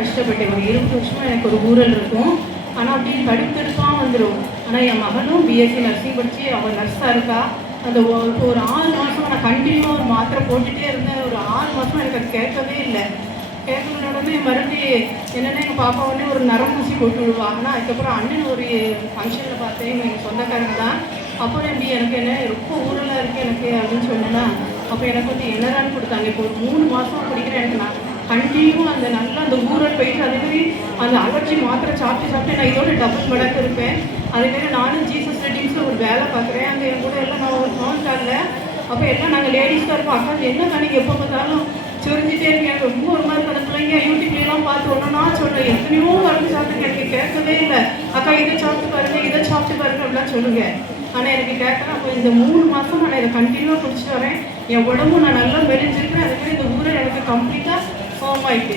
கஷ்டப்பட்டேன். ஒரு 20 வருஷமாக எனக்கு ஒரு ஊரல் இருக்கும். ஆனால் அப்படியே தடுத்தெடுக்காம வந்துடும். ஆனால் என் மகனும் பிஎஸ்சி நர்சிங் படித்து அவள் நர்ஸாக இருக்கா. அந்த ஒரு 6 மாதம் நான் கண்டினியூவாக ஒரு மாத்திரை போட்டுகிட்டே இருந்தேன். ஒரு 6 மாதம் எனக்கு அது கேட்கவே இல்லை. கேட்கலன உடனே மறுபடியும் என்னென்னா எங்கள் பாப்பா உடனே ஒரு நரம்பூசி போட்டு விடுவா. ஆனால் அதுக்கப்புறம் அண்ணன் ஒரு ஃபங்க்ஷனில் பார்த்தேன், எங்கள் சொந்தக்காரங்க தான். அப்புறம் எப்படி எனக்கு என்ன ரொம்ப ஊரலாக இருக்குது எனக்கு அப்படின்னு சொன்னேன்னா, அப்போ எனக்கு வந்து என்னடான்னு கொடுத்தாங்க. இப்போ ஒரு 3 மாதம் படிக்கிறேன். எனக்கு நான் கண்டினியூவாக அந்த நல்லா அந்த ஊரல் போயிட்டு அதேமாதிரி அந்த அலர்ஜி மாத்திரை சாப்பிட்டு நான் இதோட டபுள் மடங்கு இருப்பேன். அதேமாதிரி நானும் ஜீசஸ் ரெடிம்ஸில் ஒரு வேலை பார்க்குறேன். அங்கே என் கூட எல்லாம் நான் ஒரு கான்டாக்டில் அப்போ எல்லாம் நாங்கள் லேடிஸ் தான் இருப்போம். அக்கா என்ன நீங்கள் எப்போ பார்த்தாலும் சொரிஞ்சிட்டே இருக்கேன். ரொம்ப ஒரு மாதிரி கிடக்குலைங்க. யூடியூப்லாம் பார்த்து ஒன்றுனா சொல்கிறேன். எத்தனையோ மருந்து சாப்பிட்டு எனக்கு கேட்கவே இல்லை. அக்கா இதை சாப்பிட்டு பாருங்க அப்படிலாம் சொல்லுங்க. ஆனால் எனக்கு கேட்கலாம். அப்போ இந்த 3 மாதம் நான் இதை கண்டினியூவாக குடிச்சிட்டு வரேன். என் உடம்பு நான் நல்லா மெலிஞ்சிருக்கேன். அதுமாதிரி இந்த ஊரை எனக்கு கம்ப்ளீட்டாக ஃபார்ம் ஆகிட்டு